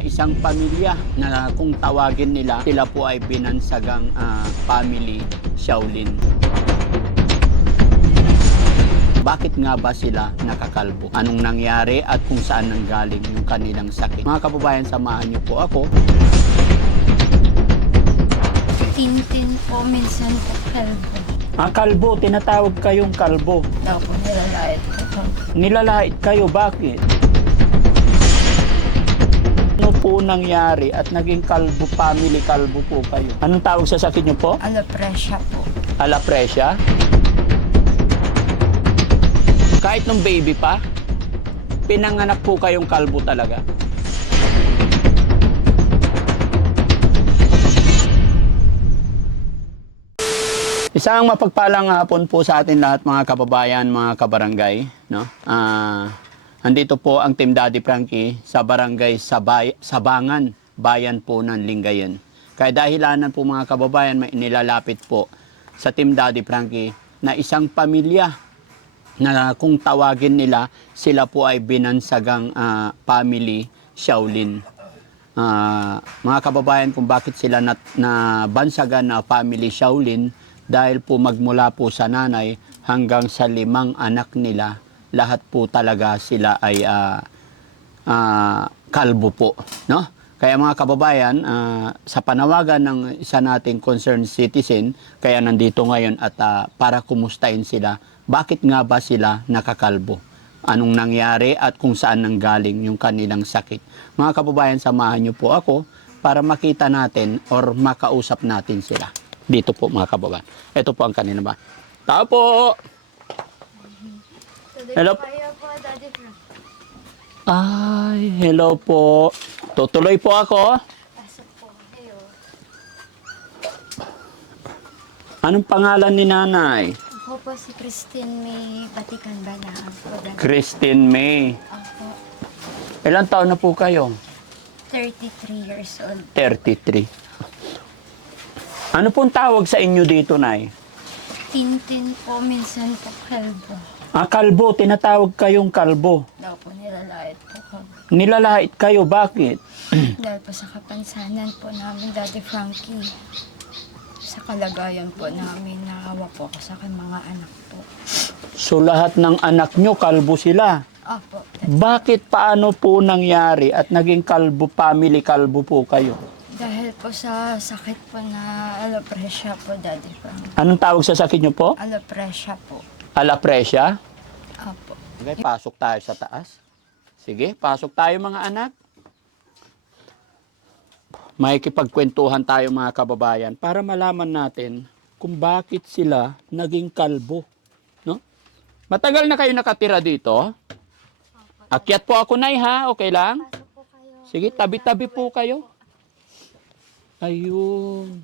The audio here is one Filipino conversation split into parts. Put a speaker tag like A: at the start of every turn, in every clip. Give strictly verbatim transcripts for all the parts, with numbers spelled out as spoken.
A: isang pamilya na kung tawagin nila, sila po ay binansagang ah, family Shaolin. Bakit nga ba sila nakakalbo? Anong nangyari at kung saan nanggaling yung kanilang sakit? Mga kababayan, samahan niyo po ako.
B: Tintin po, minsan po kalbo.
A: Ah, kalbo, tinatawag kayong kalbo.
B: Daw po nilalait po.
A: Nilalait kayo, bakit? Ano po nangyari at naging kalbo, family kalbo po kayo? Anong tawag sa sakit niyo po?
B: Alopecia po.
A: Alopecia? Kahit nung baby pa, pinanganak po kayong kalbo talaga. Isang mapagpalang hapon po sa atin lahat mga kababayan, mga kabarangay. No? Ah, andito po ang Team Daddy Frankie sa barangay Sabay, Sabangan, bayan po ng Lingayen. Kaya dahilanan po mga kababayan, may nilalapit po sa Team Daddy Frankie na isang pamilya na kung tawagin nila, sila po ay binansagang ah, family Shaolin. Ah, mga kababayan, kung bakit sila na, na bansagan na family Shaolin, dahil po magmula po sa nanay hanggang sa limang anak nila, lahat po talaga sila ay ah, ah, kalbo po, no? Kaya mga kababayan, ah, sa panawagan ng isa nating concerned citizen, kaya nandito ngayon at ah, para kumustahin sila, bakit nga ba sila nakakalbo? Anong nangyari at kung saan nanggaling yung kanilang sakit? Mga kababayan, samahan niyo po ako para makita natin or makausap natin sila. Dito po mga kababayan. Ito po ang kanina ba. Tao po! Hello.
B: Kaya po, Daddy Frank.
A: Ay, hello po. Tutuloy po ako.
B: Pasok po kayo.
A: Anong pangalan ni nanay?
B: Ako po si Christine May Batikan Banaan po. Daddy.
A: Christine May.
B: Ako,
A: Ilang taon na po kayo?
B: thirty-three years old.
A: thirty-three. Ano pong tawag sa inyo dito, nay?
B: Tintin po, minsan po kalbo.
A: Ah, kalbo. Tinatawag kayong kalbo.
B: Daw po nilalait po.
A: Nilalait kayo. Bakit?
B: Dahil po sa kapansanan po namin, Daddy Frankie. Sa kalagayan po namin, nakawa po ako sa aking mga anak po.
A: So, lahat ng anak nyo, kalbo sila.
B: Opo.
A: Bakit paano po nangyari at naging kalbo, family kalbo po kayo?
B: Dahil po sa sakit po na alopecia po, Daddy Frankie.
A: Anong tawag sa sakit nyo po?
B: Alopecia po.
A: Alopecia?
B: Opo.
A: Okay, pasok tayo sa taas. Sige, pasok tayo mga anak. Makikipagkwentuhan tayo mga kababayan para malaman natin kung bakit sila naging kalbo. No? Matagal na kayo nakatira dito? Akyat po ako, nay, ha? Okay lang?
B: Pasok po kayo.
A: Sige, tabi-tabi po kayo. Ayun.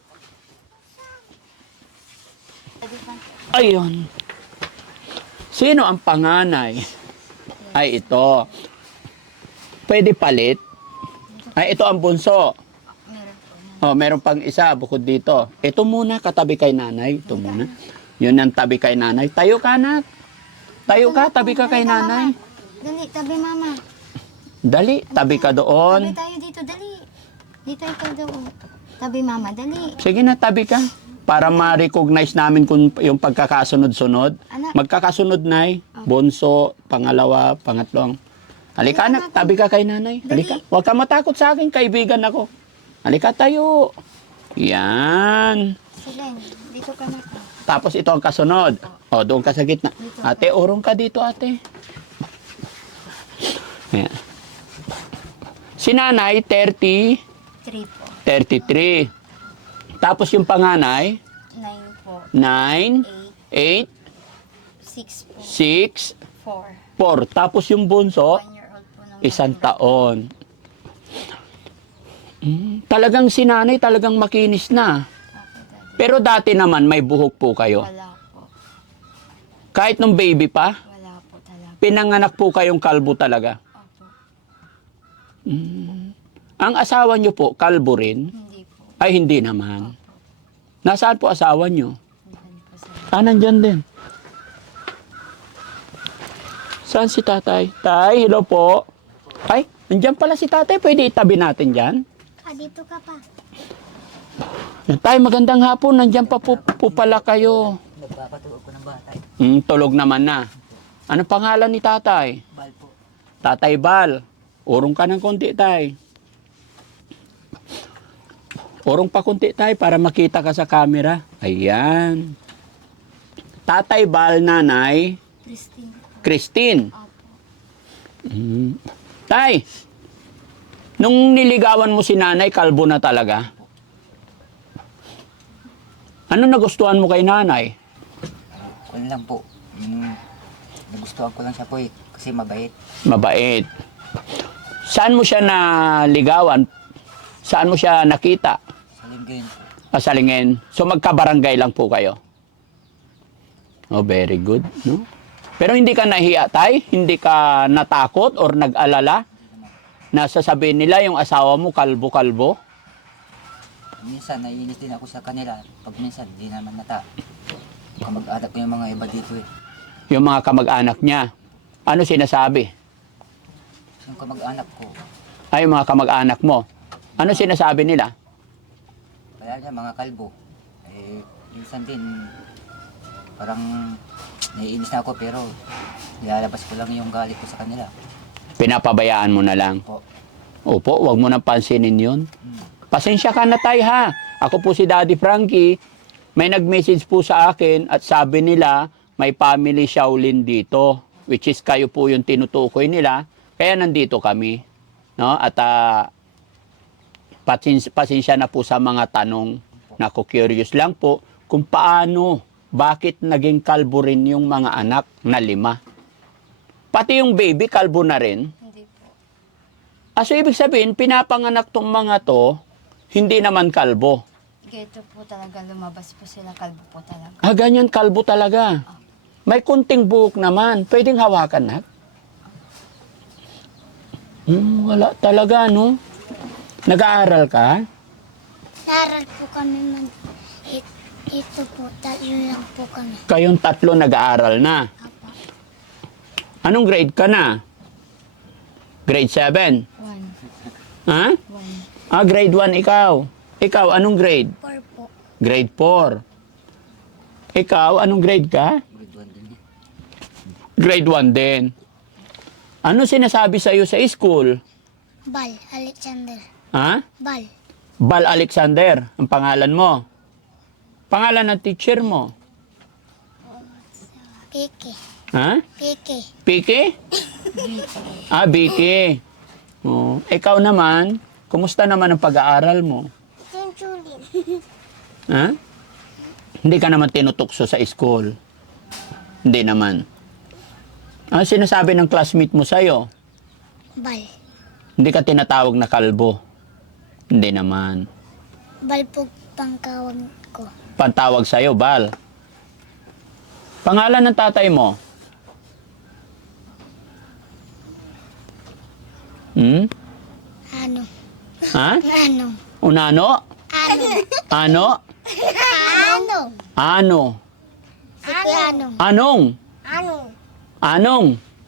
B: Daddy Frankie.
A: Ayun. Sino ang panganay? Ay, ito. Pwede palit? Ay, ito ang bunso.
B: Meron po.
A: Oh, meron pang isa bukod dito. Ito muna, katabi kay nanay. Ito muna. Yun ang tabi kay nanay. Tayo ka, anak. Tayo ka, tabi ka kay nanay.
B: Dali, tabi mama.
A: Dali, tabi ka
B: Tabi
A: doon.
B: tayo dito, dali. Dito ikaw doon. Tabi mama, dali.
A: Sige na, tabi ka. Para ma-recognize namin kung yung pagkakasunod-sunod.
B: Anak.
A: Magkakasunod, nay. Bonso, pangalawa, pangatlong. Halika, anak. Tabi ka kay nanay. Halika. Huwag ka matakot sa akin. Kaibigan ako. Halika tayo. Yan.
B: Silen, dito ka na.
A: Tapos ito ang kasunod. O, doon ka sa gitna. Ate, urong ka dito, ate. Ayan. Si nanay, thirty,
B: Three po.
A: thirty-three. Tapos yung panganay,
B: Nine po.
A: nine,
B: Eight.
A: eight,
B: Six po.
A: six,
B: Four.
A: four. Tapos yung bunso,
B: One year old po ng
A: isang taon. Mm, talagang si nanay talagang makinis na. Pero dati naman may buhok po kayo.
B: Wala po.
A: Kahit nung baby pa,
B: Wala po talaga.
A: pinanganak po kayong kalbo talaga.
B: Opo.
A: Mm. Ang asawa nyo po, kalbo rin?
B: Hindi po.
A: Ay, hindi naman. Nasaan po asawa nyo?
B: Hindi po sa...
A: Ah, nandyan din. Saan si tatay? Tay, hello po. Ay, Nandiyan pala si tatay. Pwede itabi natin dyan.
C: Ah, dito ka pa.
A: Tay, magandang hapon. Nandiyan pa po, po pala kayo.
D: Nagpapatuog ko ng bata.
A: Hmm, tulog naman na. Ano pangalan ni tatay?
D: Bal po.
A: Tatay Bal. Urong ka ng konti, tay. Urong pa konti, tay, para makita ka sa camera. Ayan. Tatay Bal, nanay.
B: Christine.
A: Christine.
B: Opo.
A: Hmm. Tay, nung niligawan mo si nanay, kalbo na talaga? Ano nagustuhan mo kay nanay?
D: Kung lang po. Yung nagustuhan ko lang siya po eh. Kasi mabait.
A: Mabait. Saan mo siya naligawan? Saan mo siya nakita?
D: Sa linggayin po.
A: Pasalingin. So magkabarangay lang po kayo. Oh, very good, no? Pero hindi ka nahiya, tay? Hindi ka natakot or nag-alala? Na sasabihin nila yung asawa mo kalbo-kalbo?
D: Minsan naiinis din ako sa kanila. Pag minsan di naman nata. Kamag-anak ko yung mga iba dito eh.
A: Yung mga kamag-anak niya. Ano sinasabi?
D: Yung kamag-anak ko.
A: Ay, yung mga kamag-anak mo. Ano sinasabi nila?
D: Kaya niya mga kalbo. Eh, minsan din parang naiinis na ako pero nilalabas ko lang yung galit ko sa kanila.
A: Pinapabayaan mo na lang.
D: Po.
A: Opo, wag mo nang pansinin yun.
D: Hmm.
A: Pasensya ka na, tay, ha? Ako po si Daddy Frankie. May nag-message po sa akin at sabi nila may family Shaolin dito, which is kayo po yung tinutukoy nila. Kaya nandito kami. No? At uh, pasens- pasensya na po sa mga tanong. Naku, curious lang po kung paano, bakit naging kalbo rin yung mga anak na lima. Pati yung baby, kalbo na rin.
B: Hindi po.
A: Ah, so ibig sabihin, pinapanganak tong mga to, hindi naman kalbo.
B: Ganito po talaga, lumabas po sila, kalbo po talaga.
A: Ah, ganyan, kalbo talaga. May kunting buhok naman. Pwedeng hawakan, na? Hmm, wala talaga, no? Nag-aaral ka?
C: Naral po kami man. It, ito po, tatlo lang po kami.
A: Kayong tatlo nag-aaral na.
C: Apa.
A: Anong grade ka na? Grade seven?
B: One.
A: Ha?
B: One.
A: Ah, grade one ikaw. Ikaw, anong grade?
C: Four po.
A: Grade four. Ikaw, anong grade ka?
D: Grade one din eh.
A: Grade one din. Ano sinasabi sa'yo sa school?
C: Bal, Alexander.
A: Ha?
C: Bal.
A: Bal Alexander, ang pangalan mo. Pangalan ng teacher mo.
C: Kiki.
A: Ha?
C: Kiki.
A: Piki? Ah, Biki. Oh. Ikaw naman, kumusta naman ang pag-aaral mo?
C: Junjulin.
A: Ha? Hindi ka naman tinutukso sa school. Hindi naman. Ano sinasabi ng classmate mo sa'yo?
C: Bal.
A: Hindi ka tinatawag na kalbo. Hindi naman.
C: Bal po pangkawag ko.
A: Pantawag sa'yo, Bal. Pangalan ng tatay mo? Hmm?
C: Ano?
A: Ha?
C: Ano?
A: Unano?
C: Ano?
A: Ano?
C: Ano?
A: Ano?
C: Si Ano?
A: Anong?
C: Ano?
A: Anong?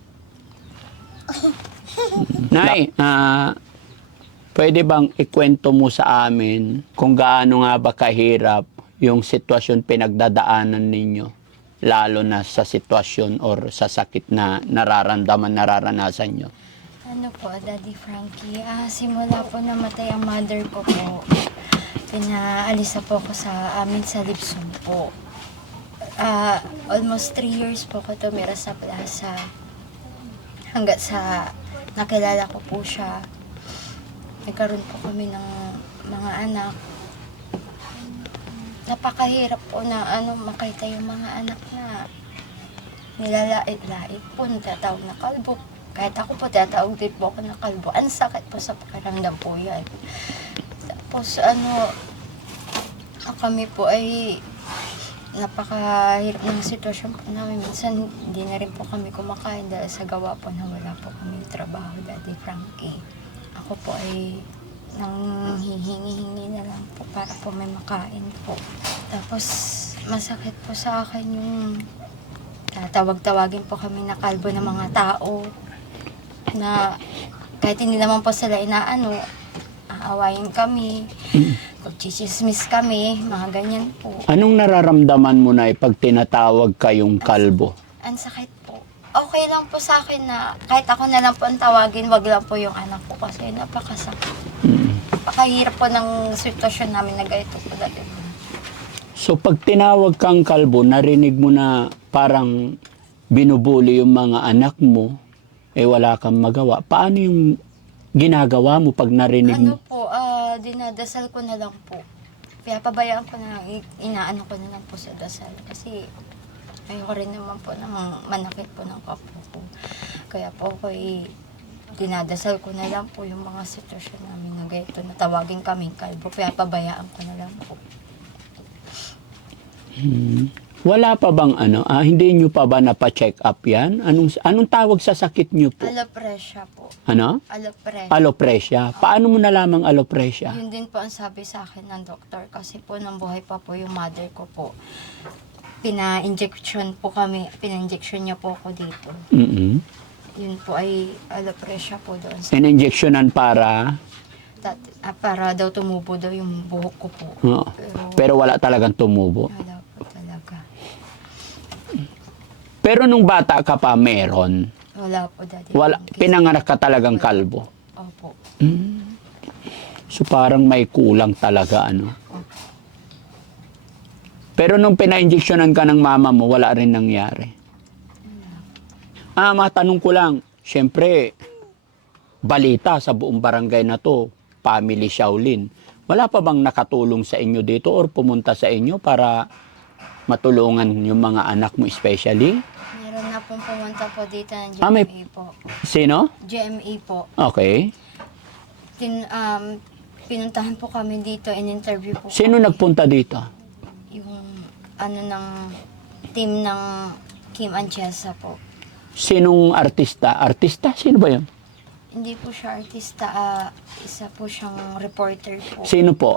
A: Nay, ah, pwede bang ikwento mo sa amin kung gaano nga ba kahirap yung sitwasyon pinagdadaanan ninyo? Lalo na sa sitwasyon or sa sakit na nararamdaman, nararanasan nyo.
B: Ano po, Daddy Frankie, ah, simula po namatay ang mother ko po, pinaalis na po ako sa amin sa Libsum po. Ah, almost three years po ako tumira sa plaza. Hanggat sa nakilala ko po siya. Nagkaroon po kami ng mga anak. Napakahirap po na ano, makita yung mga anak na nilalait-lait po, natatawag na kalbo. Kahit ako po, tatawag din po ako na kalbo. Ang sakit po sa pakiramdam po yan. Tapos ano, kami po ay napakahirap ng sitwasyon po namin. Minsan, hindi na rin po kami kumakain dahil sa gawa po na wala po kami trabaho, Daddy Frankie. Ako po ay nang hihingi-hingi na lang po para po may makain po. Tapos, masakit po sa akin yung tatawag-tawagin po kami na kalbo ng mga tao na kahit hindi naman po sila inaano, aawayin kami, magchichismis kami, mga ganyan po.
A: Anong nararamdaman mo na pag tinatawag kayong kalbo?
B: Ang sakit po. Okay lang po sa akin na kahit ako na lang po ang tawagin, wag lang po yung anak ko kasi napakasakit.
A: Mm.
B: Napakahirap po ng sitwasyon namin na ganito po dati.
A: So pag tinawag kang kalbo, narinig mo na parang binubuli yung mga anak mo, eh wala kang magawa. Paano yung ginagawa mo pag narinig
B: Ano
A: mo?
B: po, ah, dinadasal ko na lang po. Kaya pabayaan ko na lang, i- inaano ko na lang po sa dasal. Kasi ayoko rin naman po na manakit po ng kapwa ko. Kaya po ako eh, dinadasal ko na lang po yung mga sitwasyon namin na ganito, na tawagin kaming kalbo. Kaya pabayaan ko na lang po.
A: Hmm. Wala pa bang ano, ah, hindi nyo pa ba napa-check up yan? Anong, anong tawag sa sakit nyo po?
B: Alopecia po.
A: Ano?
B: Alopecia.
A: Alopecia. Paano mo nalamang alopecia?
B: Yun din po ang sabi sa akin ng doktor kasi po nang buhay pa po yung mother ko po. Pina-injection po kami, pina-injection niya po ako dito.
A: Mm-mm.
B: Yun po ay alopecia po doon. Sa,
A: In-injectionan para,
B: tat, ah, para daw tumubo daw yung buhok ko po.
A: oo.
B: Pero
A: Pero wala talagang tumubo.
B: wala po talaga.
A: Pero nung bata ka pa, meron.
B: Wala po daddy.
A: Wala,
B: Kasi-
A: pinanganak ka talagang kalbo.
B: Opo.
A: Mm. So parang may kulang talaga ano.
B: Opo.
A: Pero nung pina-injectionan ka ng mama mo, wala rin nangyari. Ah, matanong ko lang, syempre, balita sa buong barangay na to, family Shaolin. Wala pa bang nakatulong sa inyo dito or pumunta sa inyo para matulungan yung mga anak mo especially?
B: Meron na pong pumunta po dito ng G
A: Ah,
B: M A
A: may-
B: po.
A: Sino?
B: G M A po.
A: Okay.
B: Tin, um, pinuntahan po kami dito, in-interview po
A: Sino
B: kami.
A: nagpunta dito?
B: Yung ano ng team ng Kim Anchesa po.
A: Sinong artista? Artista? Sino ba yun?
B: Hindi po siya artista, ah, isa po siyang reporter po
A: Sino po?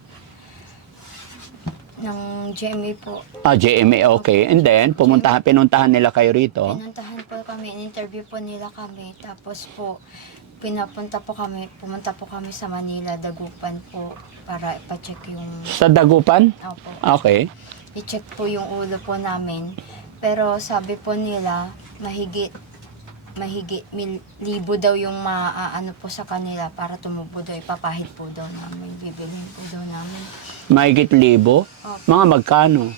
B: ng G M A po.
A: Ah, J M A, okay. And then, pumuntahan, pinuntahan nila kayo rito.
B: Pinuntahan po kami, in-interview po nila kami. Tapos po, pinapunta po kami, pumunta po kami sa Manila, Dagupan po, para ipacheck yung,
A: Sa Dagupan?
B: opo,
A: Okay.
B: i-check po yung ulo po namin. Pero sabi po nila, mahigit, mahigit mil, libo daw yung maaano po sa kanila para tumubo daw, ipapahid po daw namin, bibilhin po daw namin.
A: Mahigit libo?
B: Opo.
A: Mga magkano?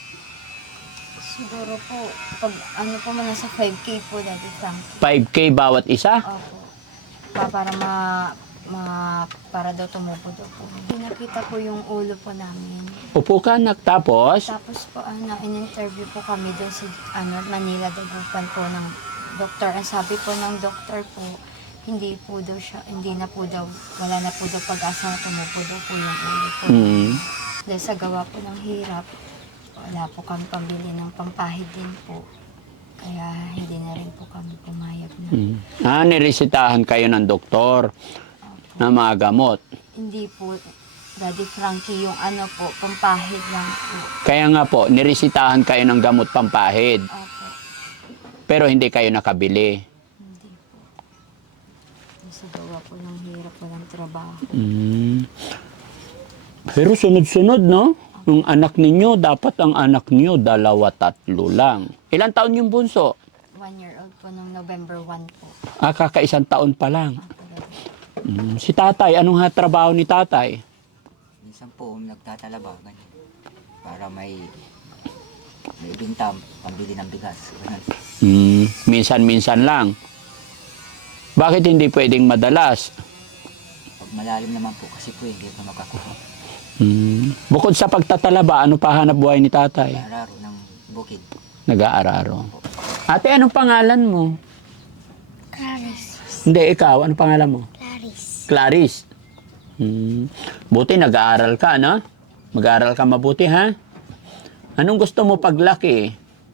B: Siguro po, pag ano po man nasa five K po, Daddy Frankie.
A: five K bawat isa?
B: Opo. Pa, para ma, ma, para daw tumubo daw po. Pinakita po yung ulo po namin.
A: Upo ka, nagtapos?
B: Tapos po, ano, in-interview po kami doon sa, ano, Manila, Dagupan po ng doktor. Ang sabi po ng doktor po, hindi po daw siya, hindi na po daw, wala na po daw pag-asa na tumubo daw po yung ulo po.
A: Mm.
B: Dahil sa gawa po ng hirap, wala po kami pambili ng pampahid din po. Kaya hindi na rin po kami pumayag na.
A: Mm. Ah, niresitahan kayo ng doktor
B: Opo.
A: na mga gamot.
B: Hindi po, Daddy Frankie, yung ano po, pampahid lang po.
A: Kaya nga po, niresitahan kayo ng gamot pampahid.
B: Opo,
A: Pero hindi kayo nakabili.
B: hindi po. Sa gawa po ng hirap, walang trabaho.
A: Mm. Pero sunod-sunod, no? Yung anak ninyo, dapat ang anak ninyo, dalawa, tatlo lang. Ilang taon yung bunso?
B: One year old po nung November first po.
A: Ah, kakaisang taon pa lang.
B: Opo, Daddy.
A: Mm. Si tatay, anong ha- trabaho ni tatay?
D: Minsan po, nagtatalaba, ganyan. Para may, may ibinta, pambili ng bigas. Ganun.
A: Mm. Minsan-minsan lang. Bakit hindi pwedeng madalas?
D: Pag malalim naman po, kasi po hindi ko makakuha.
A: Mm. Bukod sa pagtatalaba, ano pa hanap buhay ni tatay?
D: Araro ng bukid.
A: Nag-aararo. Ate, anong pangalan mo?
C: Clarice.
A: Hindi, ikaw. Anong pangalan mo?
C: Clarice.
A: Clarice. Hmm. Buti nag-aaral ka, no? Mag-aaral ka mabuti, ha? Anong gusto mo paglaki?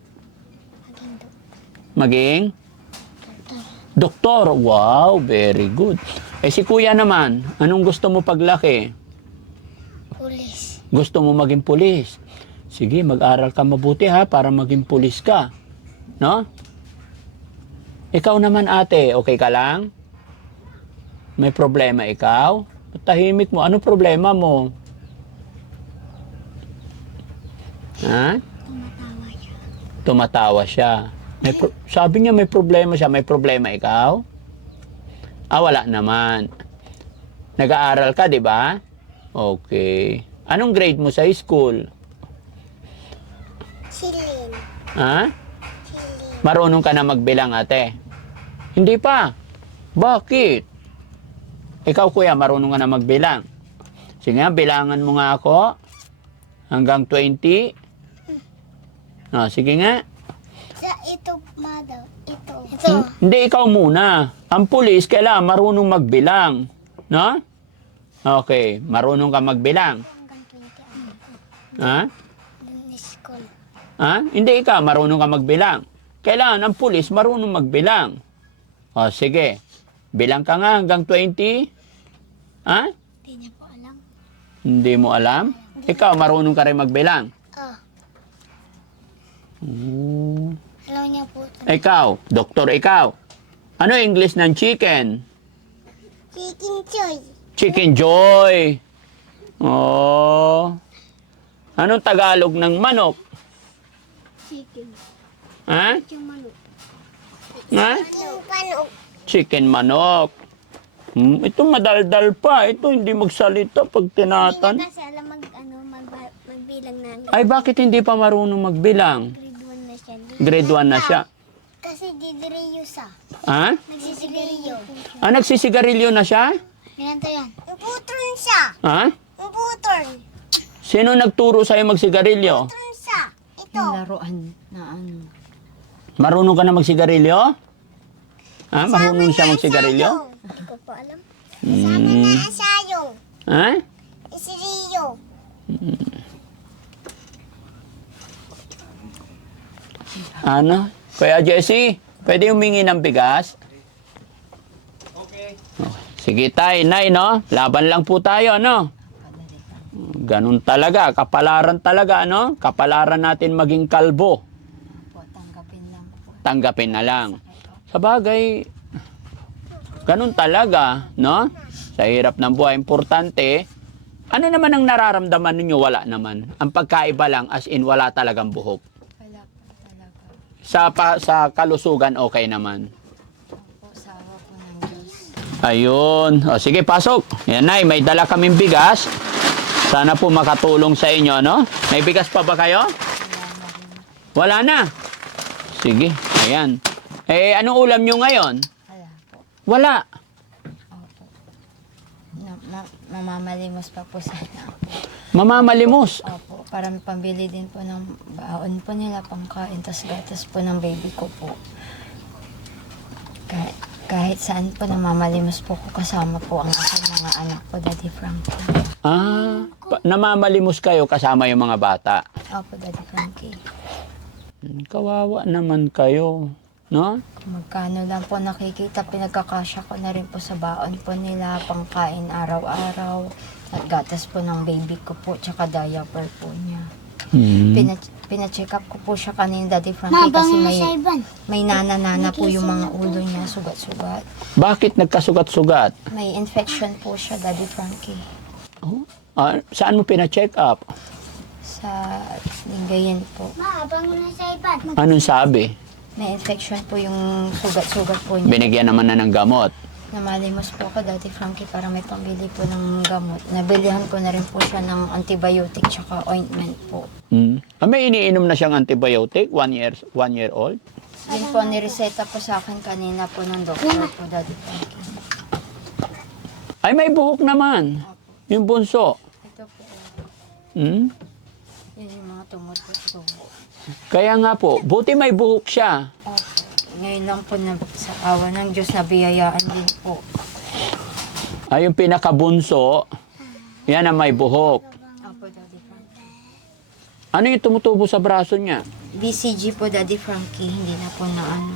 A: Maging? Doktor. Wow, very good. Eh si kuya naman, anong gusto mo paglaki?
C: Pulis.
A: Gusto mo maging pulis? Sige, mag-aral ka mabuti, ha? Para maging pulis ka. No? Ikaw naman, ate, okay ka lang? May problema ikaw? Ba't tahimik mo? Ano problema mo? Ha?
C: Tumatawa siya.
A: Tumatawa siya. May pro- sabi niya may problema siya. May problema ikaw? Ah, wala naman. Nag-aaral ka, di ba? Okay. Anong grade mo sa school?
C: Silin.
A: Ha?
C: Silin.
A: Marunong ka na magbilang, ate? Hindi pa. Bakit? Ikaw, kuya, marunong ka na magbilang. Sige nga, bilangan mo nga ako. Hanggang twenty. Ah, sige nga.
C: Sa ito, mother. Ito. Ito.
A: Hmm, Hindi, ikaw muna. Ang pulis, kailangan marunong magbilang. No? Okay, marunong ka magbilang.
C: Hanggang twenty ano po.
A: Ha?
C: Dun school.
A: Ha? Hindi, ikaw, marunong ka magbilang. Kailangan ang pulis marunong magbilang. O, sige. Bilang ka nga hanggang twenty. Ha?
C: Hindi niya po alam.
A: Hindi mo alam? Ikaw, marunong ka rin magbilang.
C: Oh.
A: Hmm.
C: Alam niya po.
A: Ikaw, doktor, ikaw. Ano English ng chicken?
C: Chicken choy.
A: Chicken Joy. Oh. Anong Tagalog ng manok?
C: Chicken.
A: Ha?
C: Chicken manok.
A: Ha?
C: Chicken panok.
A: Chicken manok. Hmm, ito madaldal pa. Ito hindi magsalita pag tinatan.
C: Hindi na kasi alam mag, ano, mag, magbilang na.
A: Ay, bakit hindi pa marunong magbilang?
C: Grade one na siya. Di-
A: Grade one na siya.
C: Kasi didiriyo sa.
A: Ha?
C: Nagsisigarilyo.
A: Ah, nagsisigarilyo na siya?
C: Ganito yan. Imputron siya.
A: Ha?
C: Imputron.
A: Sino nagturo sa'yo magsigarilyo?
C: Imputron siya. Ito.
B: Yung laruan na ano.
A: Marunong ka na magsigarilyo? Ha? Marunong siya magsigarilyo?
C: Hindi ko po alam.
A: Hmm.
C: Asayong.
A: Ha?
C: Isiriyo.
A: Ano? Kuya Jesse, pwede humingi ng bigas? Okay. Sige tay, nay, no? Laban lang po tayo, no? Ganun talaga, kapalaran talaga, no? Kapalaran natin maging kalbo.
B: Po, tanggapin lang po.
A: Tanggapin na lang. Sa bagay, ganun talaga, no? Sa hirap ng buhay, importante. Ano naman ang nararamdaman ninyo? Wala naman. Ang pagkaiba lang, as in, wala talagang buhok.
B: Wala po talaga.
A: Sa, pa, sa kalusugan, okay naman.
B: Po, sawa po ng Diyos.
A: Ayun. O, sige, pasok. Yan, Nay, may dala kaming bigas. Sana po makatulong sa inyo, no? May bigas pa ba kayo?
B: Wala na
A: Wala
B: rin.
A: na. Sige, ayan. Eh, anong ulam nyo ngayon?
B: Wala po.
A: Wala.
B: Opo. Na, ma, mamamalimos pa po sana.
A: Mamamalimos.
B: Opo, para may pambili din po ng baon po nila, pangkain, tas gatas po ng baby ko po. Kahit, kahit saan po namamalimos po ko, kasama po ang aking mga anak po, Daddy Frankie.
A: Ah, pa- namamalimos kayo kasama yung mga bata.
B: Opo, Daddy Frankie.
A: Hmm, Kawawa naman kayo, no?
B: Kung magkano lang po nakikita, pinagkakasya ko na rin po sa baon po nila, pangkain araw-araw, at gatas po ng baby ko po, tsaka diaper po niya.
A: Hmm.
B: Pina, pina-check up ko po siya kanina, Daddy
C: Ma,
B: Frankie, kasi
C: bangon na
B: may,
C: siya iban.
B: may nana-nana po yung mga ulo niya, sugat-sugat.
A: Bakit nagkasugat-sugat?
B: May infection po siya, Daddy Frankie.
A: Oh? Ah, saan mo pina-check up?
B: Sa Lingayen po.
C: Ma, bangon na siya iban.
A: Anong sabi?
B: May infection po yung sugat-sugat po niya.
A: Binigyan naman na ng gamot.
B: Namalimos po ako, Daddy Frankie, para may pambili po ng gamot. Nabilihan ko na rin po siya ng antibiotic tsaka ointment po.
A: Hmm. Ah, may iniinom na siyang antibiotic, one year, one year old.
B: Yun po, nireseta po sa akin kanina po ng doktor po, Daddy Frankie.
A: Ay, may buhok naman. Yung bunso.
B: Ito po,
A: Hmm?
B: yun yung mga tumutubo.
A: Kaya nga po, buti may buhok siya.
B: Opo. Ngayon lang po na, sa awa ng Diyos, nabiyayaan din po.
A: Ay, yung pinakabunso, yan ang may buhok.
B: Opo, Daddy Frankie.
A: Ano yung tumutubo sa braso niya?
B: B C G po, Daddy Frankie, hindi na po na ano,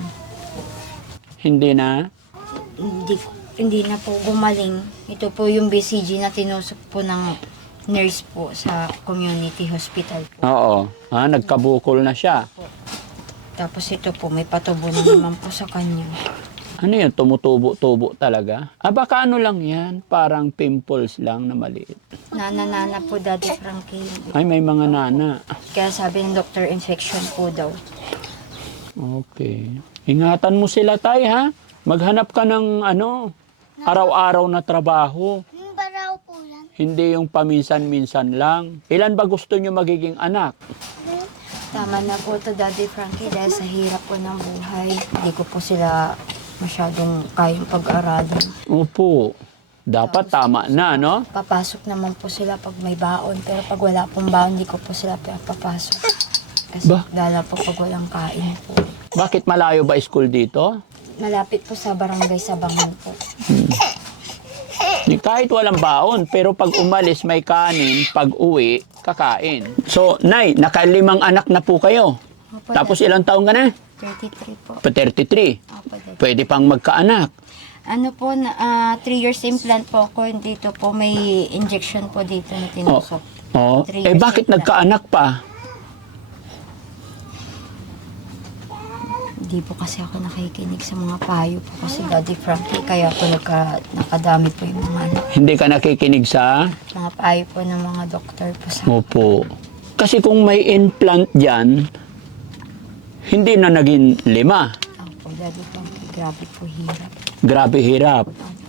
A: Hindi na?
B: hindi, hindi na po gumaling. Ito po yung B C G na tinusok po ng nurse po sa community hospital po.
A: Oo. Ha, nagkabukol na siya.
B: Tapos ito po, may patubo na naman po sa kanya.
A: Ano yan? Tumutubo-tubo talaga? Ah, baka ano lang yan? Parang pimples lang na maliit.
B: Nana-nana po, Daddy Frankie.
A: Ay, may mga nana.
B: Kaya sabi ng doktor, infection po daw.
A: Okay. Ingatan mo sila, tay, ha? Maghanap ka ng ano, araw-araw na trabaho.
C: Yung baraw po yan.
A: Hindi yung paminsan-minsan lang. Ilan ba gusto nyo magiging anak?
B: Tama na po to, Daddy Frankie, dahil sa hirap po ng buhay. Hindi ko po sila masyadong kayang pag-aralin.
A: Opo. Dapat tama na, no?
B: Papasok naman po sila pag may baon, pero pag wala pong baon, hindi ko po sila papasok. Kasi
A: Ba?
B: lala po pag walang kain po.
A: Bakit malayo ba school dito?
B: Malapit po sa barangay Sabangan po.
A: Kahit walang baon, pero pag umalis may kanin, pag uwi, kakain. So, Nay, nakalimang anak na po kayo.
B: Opo,
A: Tapos ilang taong ka na?
B: thirty-three po.
A: Pa thirty-three.
B: Opo, Daddy.
A: Pwede pang magkaanak.
B: Ano po, na, ah, three years implant po ako. Dito po may injection po dito na tinusok.
A: Oh.
B: Three
A: Eh
B: years
A: bakit
B: implant.
A: nagkaanak pa?
B: Hindi po kasi ako nakikinig sa mga payo po kasi Daddy Frankie. Kaya po nagka, nakadami po yung mga, ano,
A: Hindi ka nakikinig sa?
B: mga payo po ng mga doktor po sa
A: Opo. Kasi kung may implant dyan, hindi na naging lima.
B: Opo, Daddy Frankie. Grabe po hirap.
A: Grabe hirap.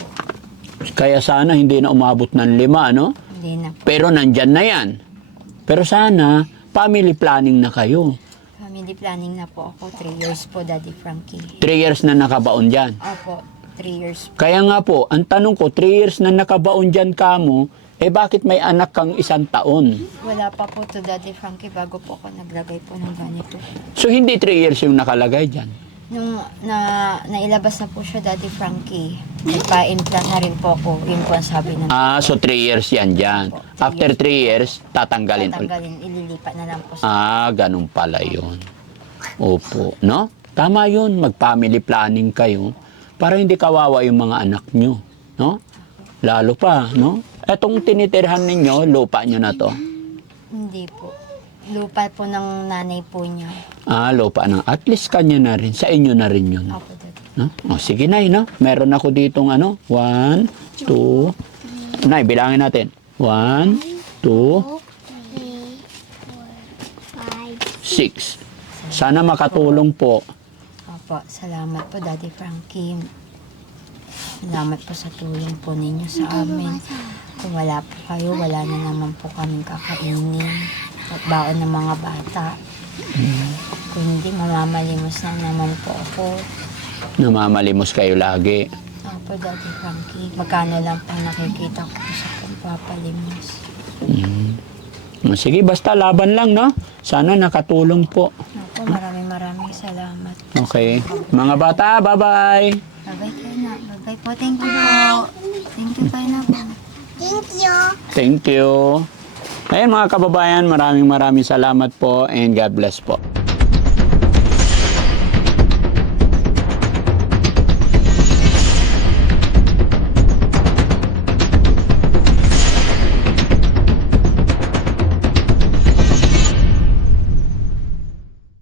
A: Kaya sana hindi na umabot ng lima, no?
B: Hindi na po.
A: Pero nandyan na yan. Pero sana, family planning na kayo.
B: Family planning na po ako. Three years po, Daddy Frankie.
A: Three years na nakabaon dyan.
B: Opo, three years po.
A: Kaya nga po, ang tanong ko, three years na nakabaon dyan ka mo, eh bakit may anak kang isang taon?
B: Wala pa po to, Daddy Frankie, bago po ako naglagay po ng ganito.
A: So hindi three years yung nakalagay dyan.
B: Nung na, nailabas na po siya, Daddy Frankie, nagpa-implant na rin po ako. Yun po ang sabi ng
A: Ah, so three years yan dyan. After three years, tatanggalin ulit.
B: tatanggalin, ililipat na lang po sa
A: Ah, ganun pala yun. Opo, no? Tama yun, mag-family planning kayo para hindi kawawa yung mga anak nyo, no? Lalo pa, no? Etong tinitirhan ninyo, lupa nyo na to.
B: Hindi po. Lupa po ng nanay po niya.
A: Ah, lupa na. At least kanya na rin, sa inyo na rin yun.
B: Opo, Daddy.
A: No? O, sige, Nay, no? Meron ako ditong ano, one, two, Nay, bilangin natin. One, two,
C: Three, four, five.
A: six. Sana makatulong po.
B: Opo, salamat po, Daddy Frankie. Salamat po sa tulong po ninyo sa amin. Kung wala po kayo, wala na naman po kaming kakainin. At baon ng mga bata. Kung hindi, mamamalimos na naman po ako.
A: Namamalimos kayo lagi.
B: Opo, Daddy Frankie. Magkano lang po nakikita ko sa pagpapalimos.
A: Mm. O, sige, basta laban lang, no? Sana nakatulong po.
B: Opo, maraming maraming salamat.
A: Okay. Mga bata, bye-bye.
B: Bye-bye kayo na. Bye-bye po. Thank you po. Thank you kayo na po.
C: Thank you.
A: Thank you. Ayun mga kababayan, maraming maraming salamat po and God bless po.